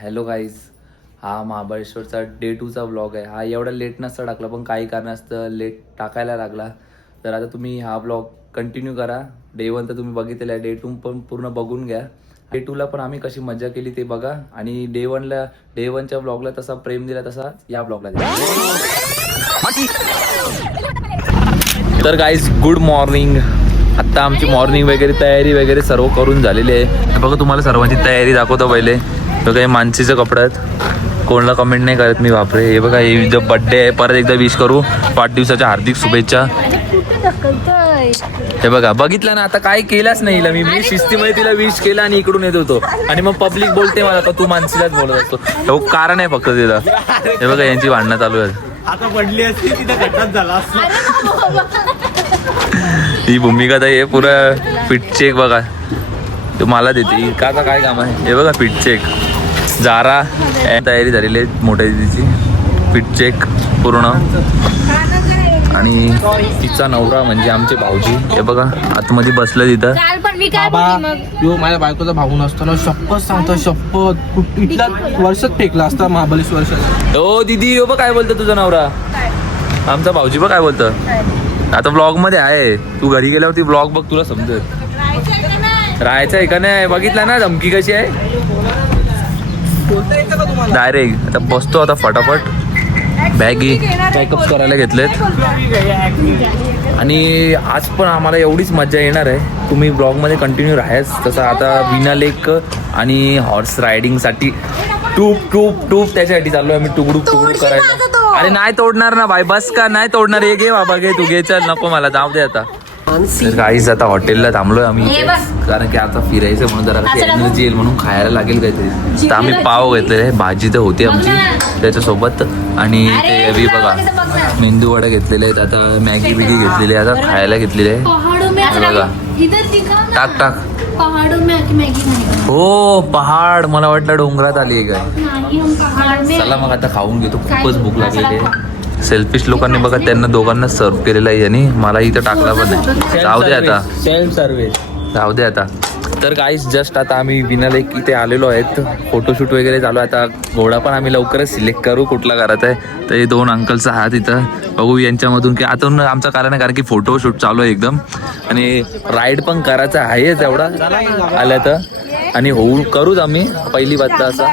Hello guys हा महाबळेश्वरचा day टूचा blog आहे. हा एवढा लेट नसता टाकला पण काही कारणास्तव लेट टाकायला लागला. तर आता तुम्ही हा ब्लॉग कंटिन्यू करा. डे वन तर तुम्ही बघितलेला आहे. डे टू पण पूर्ण बघून घ्या. डे टूला पण आम्ही कशी मजा केली ते बघा. आणि डे वनला डे वनच्या ब्लॉगला तसा प्रेम दिला तसा या ब्लॉगला दिला. तर गाईज गुड मॉर्निंग आत्ता आमची मॉर्निंग वगैरे तयारी वगैरे सर्व करून झालेली आहे. बघा तुम्हाला सर्वांची तयारी दाखवतो पहिले. तर काही मानसीचं कपडे आहेत. कोणाला कमेंट नाही करत मी बापरे. हे बघा हे जो बड्डे आहे परत एकदा विश करू. वाढदिवसाच्या हार्दिक शुभेच्छा. हे बघा बघितलं ना आता काय केलंच नाही हिला मी. मी शिस्तीमध्ये तिला विश केला आणि इकडून येत होतो. आणि मग पब्लिक बोलते मला का तू मानसीलाच बोलत असतो? हे बघ कारण आहे फक्त तिला. हे बघा यांची भांडणं चालू आहेत. आता पडली असती झाला ही भूमिका तर हे पुरं फिट चेक बघा. तो मला देते. ही काचा काय काम आहे? हे बघा फिट चेक जारा हे तयारी झालेली आहे मोठ्या दिदीची. फिट चेक पूर्ण. आणि तिचा नवरा म्हणजे आमचे भाऊजी. हे बघा आतमध्ये बसलं तिथं. काल पण मी काय बाबा बोलली मग? यो माझ्या बायकोचा भाऊ नसताना शपथ सांगतो शपथ. इथल्या वर्षात फेकला असता महाबळेश्वर वर्षात ओ दीदी हो बघ काय बोलतो तुझा नवरा. आमचा भाऊजी बघ काय बोलतं. आता ब्लॉगमध्ये आहे. तू घरी गेल्यावरती ब्लॉग बघ तुला समजत राहायचं आहे का नाही? बघितला ना धमकी कशी आहे? डायरेक्ट आता बसतो आता फटाफट. बॅगी पॅकअप करायला घेतलेत. आणि आज पण आम्हाला एवढीच मजा येणार आहे. तुम्ही ब्लॉगमध्ये कंटिन्यू राहायच. तसं आता विना लेक आणि हॉर्स रायडिंगसाठी टूप टूप टूप त्याच्यासाठी चाललो आहे मी टुकडूक टुकडूक करायला. अरे नाही तोडणार ना बाई बस का? नाही तोडणार. हे घे बाबा घे तू. घे चल. नको मला. जाऊ दे आता. तर काहीच आता हॉटेलला थांबलोय आम्ही. कारण की आता फिरायचं म्हणून जरा. एनर्जी येईल म्हणून खायला लागेल काहीतरी. तर आम्ही पाव घेतलेले भाजी तर होती आमची त्याच्यासोबत. आणि ते बघा? मेंदू वडा घेतलेले आहेत. आता मॅगी बिगी घेतलेली आहे आता खायला घेतलेली आहे. बघा. इधर दिखा ना. टाक टाक. पहाडो में आके मैगी बनेगा हो पहाड. मला वाटलं डोंगरात आली आहे काय चला मग आता खाऊन घेतो. खूपच भूक लागलेली आहे. सेल्फिश लोकांनी बघा त्यांना दोघांना सर्व केलेलं आहे यांनी. मला इथं टाकला पण नाही. जाऊ दे आता. सेल्फ सर्व्हिस जाऊ दे आता. तर काहीच जस्ट आता आम्ही विना लेक इथे आलेलो आहेत. फोटोशूट वगैरे चालू आहे. आता घोडा पण आम्ही लवकरच सिलेक्ट करू कुठला करत आहे. तर हे दोन अंकलचा हात इथं. बघू यांच्यामधून की आता आमचं कारण आहे कारण की फोटोशूट चालू आहे एकदम. आणि राईड पण करायचा आहेच एवढा. आलं तर. आणि होऊ करूच आम्ही पहिली बात असा.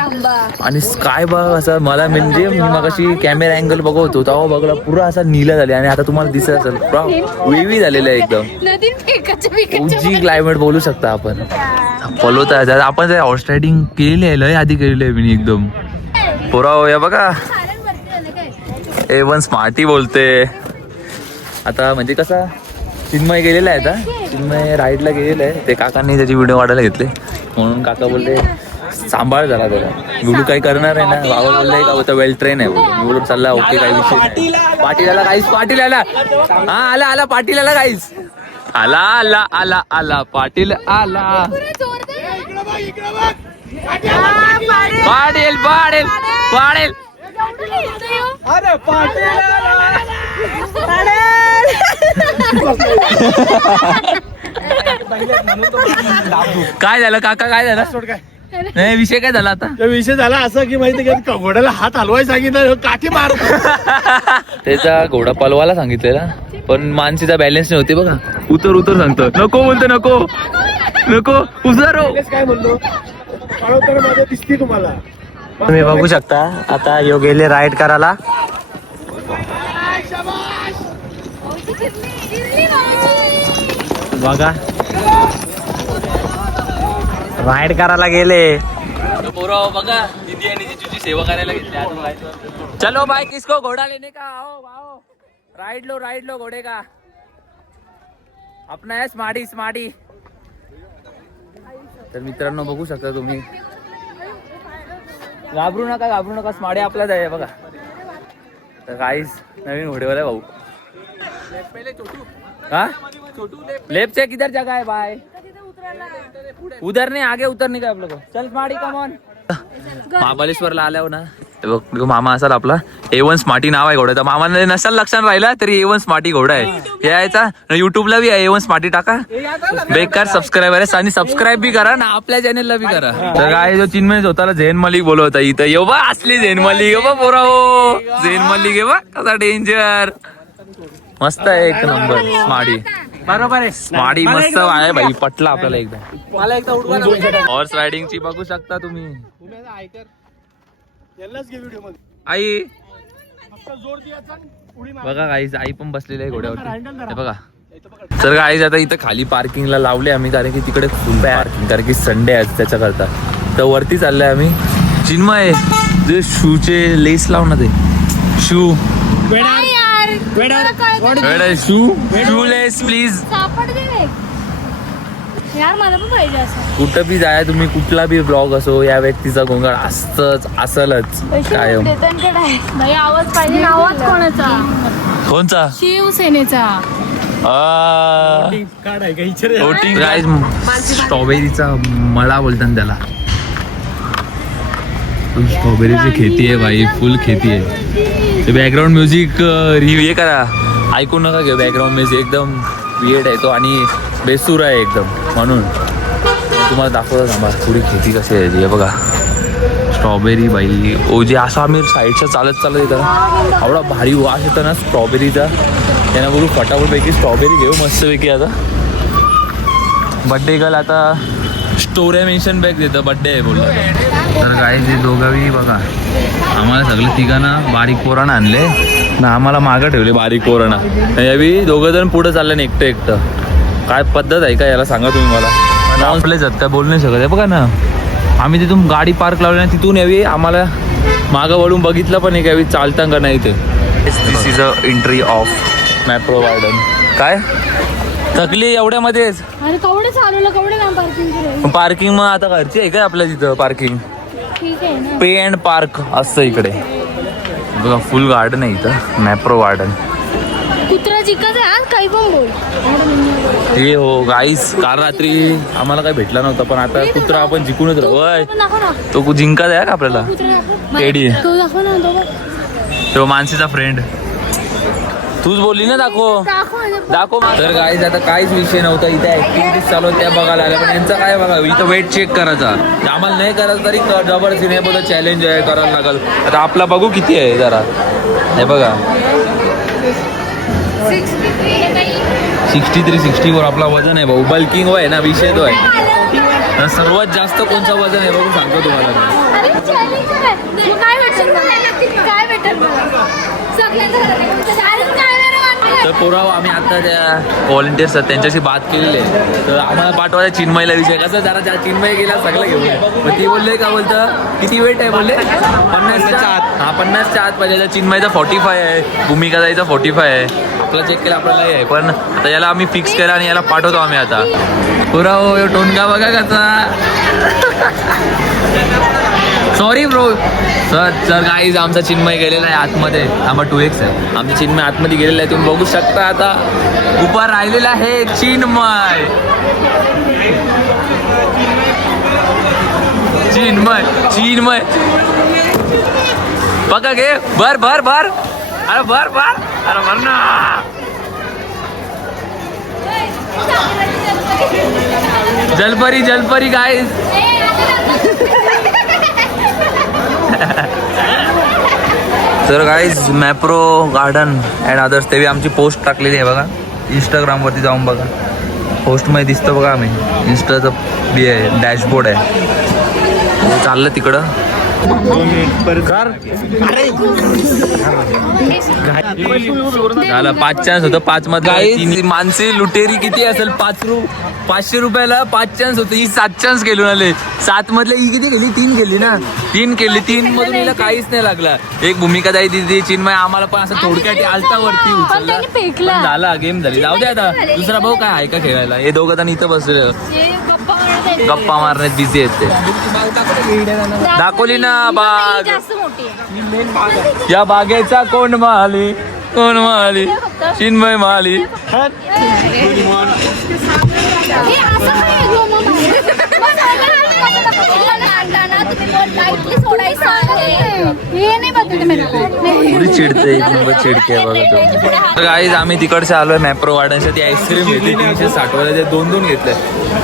आणि स्काय बघ असं मला म्हणजे मी मगाशी कॅमेरा अँगल बघवतो तेव्हा बघला पुरा असा नीला झाले आणि आता तुम्हाला दिसत असेल. पुरा वेवी झालेला आहे एकदम. उजी क्लायमेट बोलू शकता आपण. फॉलोता. आपण हॉर्स रायडिंग केलेली आहे लय आधी केलेली आहे मी एकदम. पोरा या बघा. ए वन स्मार्टी बोलते. आता म्हणजे कसा चिन्मय गेलेला आहे आता. चिन्मय राईडला गेलेला. आहे ते काकांनी त्याची व्हिडिओ काढायला घेतले. म्हणून काका बोलले सांभाळ झाला त्याला व्हिडिओ काही करणार आहे ना? बाबा बोलले का होता वेल ट्रेन आहे. मी बोलून चालला ओके काही विषय नाही. पाटील आला काहीच पाटील आला हा आला आला पाटील आला काहीच आला आला आला आला पाटील आला. पाटील पाटील पाटील. अरे काय झालं काका काय झालं? नाही विषय काय झाला आता? विषय झाला असं की माहिती का घोड्याला हात हलवाय सांगितलं काठी मार. त्याचा घोडा पलवायला सांगितलेला पण मानसीचा बॅलन्स नाही होते बघा. उतर उतर सांगतो. नको बोलतो नको. नको. उतर. काय म्हणलो? दिसती तुम्हाला. तुम्ही बघू शकता आता यो गेले राईड करायला. बघा. राईड करायला गेले. पोरं बघा. दीदी आणि जीजूची सेवा करायला घेतली. आता जायचं. चलो भाई किसको घोडा लेने का? आओ आओ. राइड लो राइड लो घोड़े का? अपना है स्मार्टी स्मार्टी तर मित्रांनो बघू शकता तुम्ही. घाबरू नका घाबरू नका. स्मार्टी आपलाच आहे बघा. तर काहीच नवीन घोडेवाला आहे भाऊ हा? लेफ्ट. से किधर जगह है भाई उधर नहीं आगे उतरने का आप चल स्मार्टी कम ऑन महाबळेश्वरला आल्यावर ना बघ मामा असाल आपला. ए वन स्मार्टी नाव आहे घोड्याचा. मामाने नसाल लक्षात राहिला तरी ए वन स्मार्टी घोडा आहे. हे यायचा युट्यूबला बी आहे ए वन स्मार्टी टाका. बेकार सबस्क्राईबर आहे. आणि सबस्क्राईब बी करा ना आपल्या चॅनेलला बी करा. तर काय जो तीन महिने होता झेन मलिक बोलवता इथं. ये बा असली झेन मलिक ये बा पोरा हो. झेन मलिक ये बा कसा डेंजर मस्त आहे एक नंबर स्मार्टी बरोबर आहे. मस्त आहे भाई पटला आपल्याला एकदा. मला एकदा उडवा ना. हॉर्स रायडिंग ची बघू शकता तुम्ही. आई. बघा गाईज आई पण बसलेली आहे घोड्यावरती. हे बघा. तर गाईज आता इथं खाली पार्किंगला लावले आम्ही कारण की तिकडे फुल पार्किंग कारण की संडे आहे त्याच्याकरता. तर वरती चाललंय आम्ही. चिन्मय जे शूचे लेस लाव ना ते. शू काय कळत शू शू लेस प्लीज सापड दे रे. यार मला पण पाहिजे असं. कुठं बी जाय तुम्ही कुठला बी ब्लॉग असो या व्यक्तीचा गोंगाळ असतच असलच. कायम भाई आवाज पाहिजे ना, आवाज कोणाचा? कोणचा? शिवसेनेचा. स्ट्रॉबेरीचा मळा बोलतात त्याला. स्ट्रॉबेरीची खेती आहे भाई फुल खेती आहे. ते बॅकग्राऊंड म्युझिक uh, हे करा. ऐकू नका घेऊ बॅकग्राऊंड म्युझिक एकदम विएड आहे तो आणि बेसूर आहे एकदम. म्हणून. तुम्हाला दाखवतो थांबा. पुरी खेती कशी आहे ती हे बघा. स्ट्रॉबेरी बाई. ओ जे असं आम्ही साईडच्या चालत चालत येतं एवढा भारी वास येतो ना स्ट्रॉबेरीचा त्यांना बोलू फटाफटपैकी स्ट्रॉबेरी घेऊ मस्तपैकी आता. बड्डे गर्ल आता. स्टोऱ्या मेन्शन बॅग देतं बड्डे आहे बोलला. तर काय ते दोघांनी बघा. आम्हाला सगळे तिघांना बारीक पोरानं आणले. ना आम्हाला मागं ठेवले बारीक पोरांना. यावी दोघं जण पुढं चालले ना एकटं एकटं. काय पद्धत आहे का? याला सांगा तुम्ही मला. आपलेच आहेत काय बोलू नाही शकत आहे. बघा ना. आम्ही तिथून गाडी पार्क लावली ना तिथून यावी आम्हाला मागं वळून बघितलं पण एक यावी चालता का नाही ते. This is a entry of Mapro garden काय? थकली एवढ्यामध्येच अरे कवडे चालवलं कवडे काम पार्किंग पार्किंग मग आता घरची आहे काय आपल्या तिथं पार्किंग पे अँड पार्क असतं इकडे. बघा फुल गार्डन आहे इथं. मॅप्रो गार्डन कुत्रा जिंकत आहे आज काही पण बोल. हे हो गाईस काल रात्री आम्हाला काही भेटला नव्हता पण आता कुत्रा आपण जिंकूनच राहू तो जिंकत आहे का आपल्याला? टेडी. तो मानसीचा फ्रेंड तूच बोलली ना दाखव. दाखव तर गाईज आता काहीच विषय नव्हता. इथे ऍक्टिव्हिटीज चालू त्या बघायला आल्या. पण यांचं काय बघा? इथं वेट चेक करायचा. आम्हाला नाही करायचं तरी जबरदस्ती नाही बोलत चॅलेंज आहे करायला लागल. आता आपला बघू किती आहे जरा. हे बघा. सिक्स्टी थ्री सिक्स्टी फोर आपला वजन आहे भाऊ. बल्किंग आहे ना विषय तो आहे. सर्वात जास्त कोणचं वजन आहे बघू सांगतो तुम्हाला. तर पुरावा आम्ही आता त्या व्हॉलेंटियर्स आहेत त्यांच्याशी बात केलेली आहे. तर आम्हाला पाठवायचा चिन्मयला विषय कसं जरा ज्या चिन्मय गेला सगळं घेऊन मग ती बोलले का बोलतं? किती वेट आहे बोलले? पन्नासच्या आत. हा पन्नासच्या आत पाहिजे. चिन्मयचा फॉर्टी फाय आहे. भूमिका जायचा फॉर्टी फाय आहे. आपला चेक केला आपल्याला हे आहे. पण आता याला आम्ही फिक्स केला आणि याला पाठवतो आम्ही आता. पुराव हो, टोनका बघा कसा. Sorry bro sir sir guys आमचा चिन्मय गेलेला आहे आतमध्ये. आंबा टू एक्स आहे. आमचा चिन्मय आतमध्ये गेलेला आहे तुम्ही बघू शकता आता. उभा राहिलेला आहे चिन्मय. चिन्मय चिन्मय. बघा घे भर भर भर. अरे भर भर. अरे भर ना. जलपरी जलपरी गाईज तर guys Mapro garden and others ते बी आमची पोस्ट टाकलेली आहे बघा. इंस्टाग्रामवरती जाऊन बघा. पोस्टमध्ये दिसतं बघा आम्ही. इंस्टाचं बी आहे डॅशबोर्ड आहे. चाललं तिकडं. झालं पाच चान्स होतं. पाच मध्ये माणसे लुटेरी किती असेल? पाच रु पाचशे रुपयाला पाच चान्स होतं. ही सात चान्स गेलो आले. सात मधले ही किती गेली? तीन गेली ना? तीन केली. तीन मधून हिला काहीच नाही लागला. एक भूमिका जाई दिदी चिन्मय आम्हाला पण असं थोडक्यात आलता वरती पण उचलला. त्यांनी फेकला. पण झाला गेम झाली. जाऊ दे आता. दुसरा भाऊ काय आहे का खेळायला? हे दोघं जण इथं बसले. गप्पा मारण्यात बिझी आहेत ते. दाखवली ना. बाग. ही जास्त मोठी आहे या बागेचा कोण माली कोण माली चिन्मय माली हे असं? हे चिडते चिडते बघा गाईज आम्ही तिकडचे आलोय मॅप्रो गार्डनच्या ती आईस्क्रीम घेतली तीनशे साठ वाला ते दोन दोन घेतले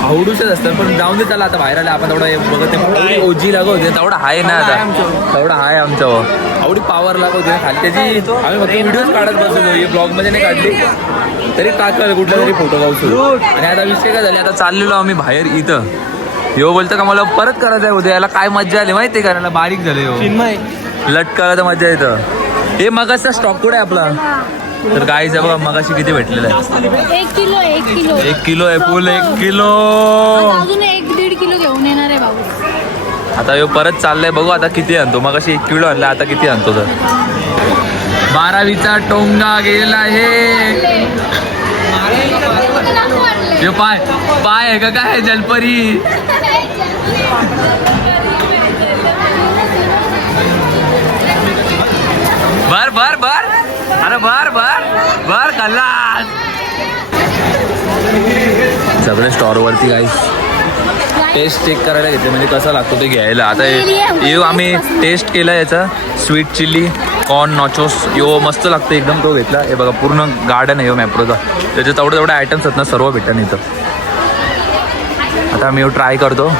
आवडूच असतात पण जाऊन दे त्याला आता बाहेर आले आपण तेवढा हे बघत नाही. ओजी लागवते तेवढा हाय ना आता तेवढा हाय आमच्यावर आवडी पॉवर लागवते खाली त्याची आम्ही फक्त व्हिडिओज काढत बसलो ब्लॉगमध्ये नाही काढली तरी टाकलं कुठला तरी फोटो काढू आणि आता विषय काय झाले आता चाललेलो आम्ही बाहेर इथं यो बोलतो का मला परत करायचं आहे उद्या? याला काय मज्जा आली माहिती का? याला बारीक झाले हो लटकायला तर मजा येतं. हे मगाचा स्टॉक कुठे आहे आपला? तर गाईच बघा मगाशी किती भेटलेलं आहे. एक किलो एक किलो. एक किलो आहे फुल एक किलो. आता अजून एक दीड किलो घेऊन येणार आहे बाबू आता ह्यो परत चाललाय बघू आता किती आणतो. मगाशी एक किलो आणला आता किती आणतो तर. बारावीचा टोंगा गेला आहे. ह्यो पाय. पाय आहे का? काय जलपरी? भर भर भर. अरे भर भर. बर कल्ला सगळे स्टॉर वरती टेस्ट चेक करायला घेतले. म्हणजे कसा लागतो ते घ्यायला. आता येऊ आम्ही टेस्ट केला याचा. स्वीट चिल्ली कॉर्न नॉचोस यो मस्त लागतं एकदम तो घेतला. हे बघा पूर्ण गार्डन आहे यो मॅप्रोचा त्याचे तेवढे तेवढे आयटम्स आहेत ना सर्व भेटतात इथं. आता आम्ही ट्राय करतो.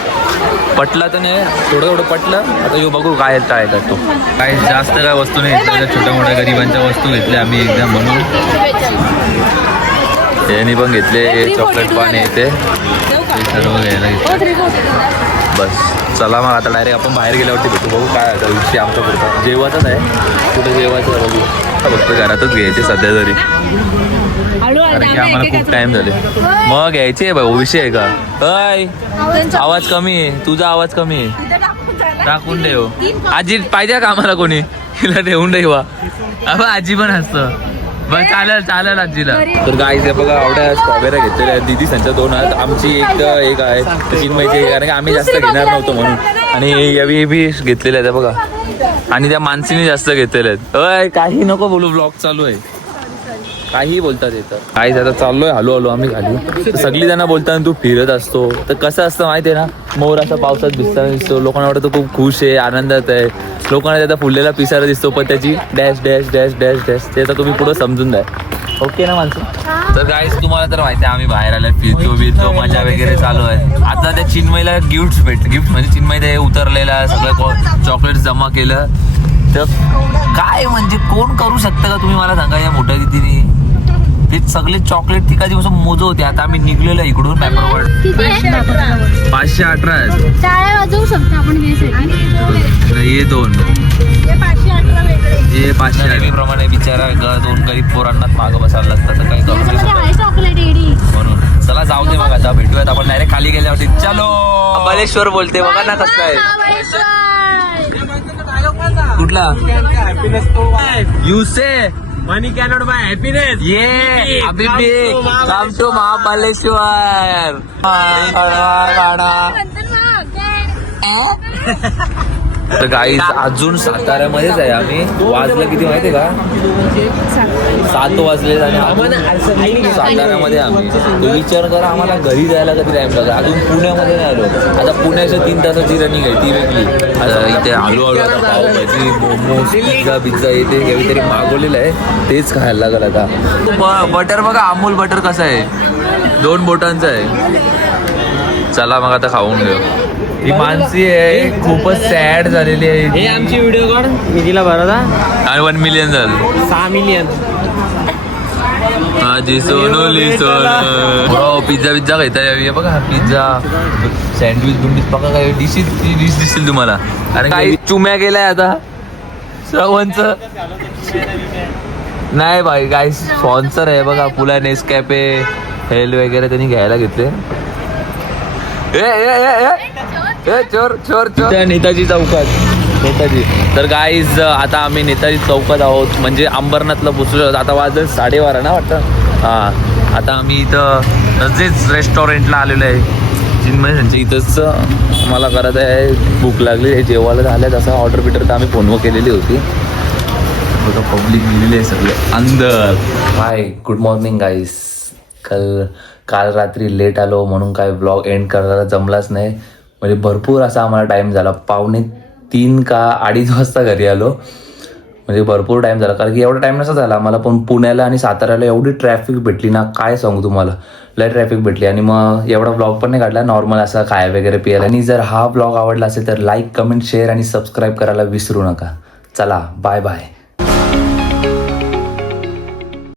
पटला तर नाही थोडं थोडं पटलं. आता येऊ बघू काय ट्राय करतो. काय जास्त काय वस्तू नाही घेतल्या. छोट्या मोठ्या गरिबांच्या वस्तू घेतल्या आम्ही एकदम म्हणून. यांनी पण घेतले चॉकलेट पान येते सर्व घ्यायला घेतले. बस. चला मग आता डायरेक्ट आपण बाहेर गेल्यावरती भेटू. बघू काय आता विषय आमचा पुढचा जेवायचाच आहे. कुठे जेवायचं आहे बघू फक्त घरातच घ्यायचे सध्या तरी. कारण की आम्हाला खूप टाइम झाले. मग घ्यायचे भाऊ विषय आहे का? अय आवाज कमी आहे. तुझा आवाज कमी आहे. टाकून ठेव आजी पाहिजे का आम्हाला कोणी? तिला ठेवून ठेवा. अबा आजी पण असतं. बस चालेल चालेल आजीला. तर गाईज बघा आवड्या स्ट्रॉबेऱ्या घेतलेल्या आहेत. दिदी संच्या दोन आहेत. आमची एक एक आहे तीन माहिती कारण की आम्ही जास्त घेणार नव्हतो म्हणून. आणि यावी बी घेतलेल्या आहेत बघा. आणि त्या माणसीने जास्त घेतलेल्या आहेत. अय काही नको बोलू ब्लॉग चालू आहे. काही बोलतात येतं काही आता चाललोय हळू हळू आम्ही खाली. तर सगळी जण बोलताना तू फिरत असतो. तर कसं असतं माहिती आहे ना मोर असा पावसात भिजताना दिसतो. लोकांना वाटतं खूप खुश आहे आनंदात आहे. लोकांना त्याचा फुललेला पिसारा दिसतो पण त्याची dash dash dash dash dash. ते आता तुम्ही पुढं समजून द्या. ओके ना माणसं? तर गाईस तुम्हाला तर माहिती आहे आम्ही बाहेर आलोय फिरतो बिरतो मजा वगैरे चालू आहे. आता त्या चिन्मयला गिफ्ट भेट गिफ्ट म्हणजे चिन्मय ते उतरलेला सगळं चॉकलेट जमा केलं. तर काय म्हणजे कोण करू शकतं का? तुम्ही मला सांगा या मोठ्या कितीने. ते सगळे चॉकलेट ती कधीपासून मोजो होते. आता आम्ही निघलेलो इकडून मॅपरवर किती आहे पाचशे अठरा वाजवू शकतो आपण हे दोन. हे पाचशे नेहमीप्रमाणे बिचारा ग- दोन गरीब पोरांना मागं बसायला लागतं तर काही करू म्हणून चला जाऊ दे मग आता भेटूयात आपण. डायरेक्ट खाली गेल्यावरती. चलो! बलेश्वर बोलते बघा ना कसं आहे. कुठला? You say money cannot buy happiness ये अभी भी कम टू महाबलेश्वर तर काही अजून साताऱ्यामध्येच आहे आम्ही. वाजलं किती माहितीये का? सात वाजले आणि साताऱ्यामध्ये आम्ही. तो विचार करा आम्हाला घरी जायला कधी टाइम लागला? अजून पुण्यामध्ये नाही आलो. आता पुण्याच्या तीन तासाची रनिंग आहे ती वेगळी. इथे आलो आलो आता पावभाजी मोमोज पिझ्झा पिझ्झा इथे काहीतरी मागवलेलं आहे. तेच खायला लागल आता. बटर बघा अमूल बटर कसं आहे? दोन बोटांचं आहे. चला मग आता खाऊन घेऊ. ही मानसी आहे. खूपच सॅड झालेली आहे. हे आमची व्हिडिओ मी तिला भरता आणि वन मिलियन झालं. सहा मिलियन माझी सोनोली सोन. पिझ्झा पिझ्झा घेता यावी. बघा पिझ्झा सँडविच बिंडविच बघा काय डिश डिश दिसतील तुम्हाला. कारण काही चुम्या गेलाय आता. श्रवणच. नाही भाई काय स्पॉन्सर आहे बघा पुला नेसकॅफे हेल वगैरे त्यांनी घ्यायला घेतले. ए, ए. ए, चोर चोर चोर. त्या नेताजी चौकात. नेताजी. तर गाईज आता आम्ही नेताजी चौकात आहोत. म्हणजे अंबरनाथला पोचलो. आता वाजत साडेबारा ना वाटतं? हां. आता आम्ही इथं तसेच रेस्टॉरंटला आलेलो आहे. चिन्मय त्यांच्या इथंच मला करत आहे. भूक लागली. आहे जेवायला झालं तसं ऑर्डर बिटर तर आम्ही फोनवर केलेली होती. बघा पब्लिक गेलेली आहे सगळे. अंदर. हाय गुड मॉर्निंग गाईस काल काल रात्री लेट आलो म्हणून काय ब्लॉग एंड करायला जमलाच नाही. म्हणजे भरपूर असा आम्हाला टाईम झाला. पावणे तीन का अडीच वाजता घरी आलो. म्हणजे भरपूर टाईम झाला. कारण की एवढा टाईम नसा झाला. मला पण पुण्याला आणि साताऱ्याला एवढी ट्रॅफिक भेटली ना काय सांगू तुम्हाला? लय ट्रॅफिक भेटली. आणि मग एवढा ब्लॉग पण नाही काढला. नॉर्मल असा काय वगैरे पियाला. आणि जर हा ब्लॉग आवडला असेल तर लाईक कमेंट शेअर आणि सबस्क्राईब करायला विसरू नका. चला बाय बाय